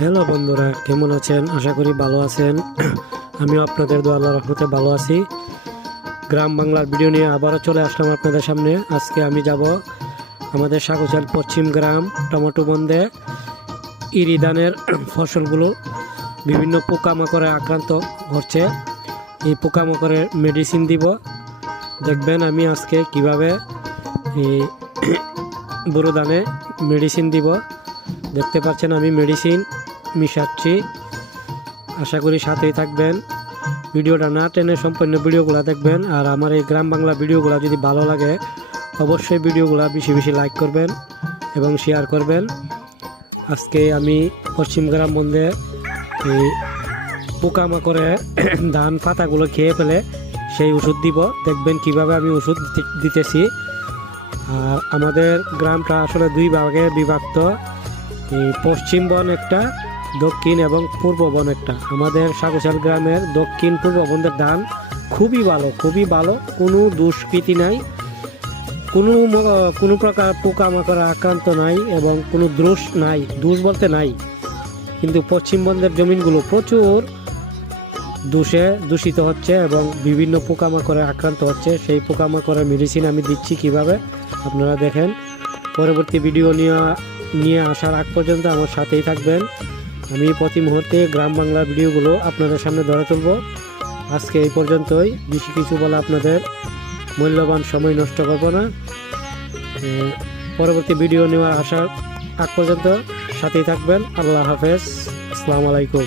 Hello বন্ধুরা, কেমন আছেন? আশা করি ভালো আছেন। আমিও আপনাদের দোয়া আল্লাহর রহমতে ভালো আছি। গ্রাম বাংলার ভিডিও নিয়ে আবারও চলে আসলাম আপনাদের সামনে। আজকে আমি যাব আমাদের সাগুচাল পশ্চিম গ্রাম টমেটো বন্দে ইরি ধানের ফসলগুলো বিভিন্ন পোকামাকড়ে আক্রান্ত হচ্ছে। এই পোকামাকড়ের মেডিসিন দিব। দেখবেন আমি আজকে কিভাবে এই বুড়ো ধানে মেডিসিন দিব। দেখতে পাচ্ছেন আমি মেডিসিন মিশাচ্ছি। আশা করি সাথেই থাকবেন, ভিডিওটা না টেনে সম্পূর্ণ ভিডিওগুলো দেখবেন। আর আমার এই গ্রাম বাংলা ভিডিওগুলো যদি ভালো লাগে অবশ্যই ভিডিওগুলো বেশি বেশি লাইক করবেন এবং শেয়ার করবেন। আজকে আমি পশ্চিম গ্রাম বন্ধে এই পোকামাকড়ে ধান পাতাগুলো খেয়ে ফেলে সেই ওষুধ দিব। দেখবেন কিভাবে আমি ওষুধ দিতেছি। আর আমাদের গ্রামটা আসলে দুই ভাগে বিভক্ত। এই পশ্চিম বন একটা, দক্ষিণ এবং পূর্ব বন একটা। আমাদের সাগুচাল গ্রামের দক্ষিণ পূর্ব বনের ধান খুবই ভালো, কোনো দুষ্কৃতি নাই, কোনো প্রকার পোকামাকড় আক্রান্ত নাই এবং কোনো দোষ বলতে নাই। কিন্তু পশ্চিম বঙ্গের জমিনগুলো প্রচুর দূষিত হচ্ছে এবং বিভিন্ন পোকামাকড়ে আক্রান্ত হচ্ছে। সেই পোকামাকড়ের মেডিসিন আমি দিচ্ছি কিভাবে আপনারা দেখেন। পরবর্তী ভিডিও নিয়ে আসার আগ পর্যন্ত আমার সাথেই থাকবেন। আমি প্রতি মুহূর্তে গ্রাম বাংলার ভিডিওগুলো আপনাদের সামনে ধরে তুলব। আজকে এই পর্যন্তই, বেশি কিছু বলে আপনাদের মূল্যবান সময় নষ্ট করব না। পরবর্তী ভিডিও নেওয়ার আসার আগ পর্যন্ত সাথেই থাকবেন। আল্লাহ হাফেজ, আসসালামু আলাইকুম।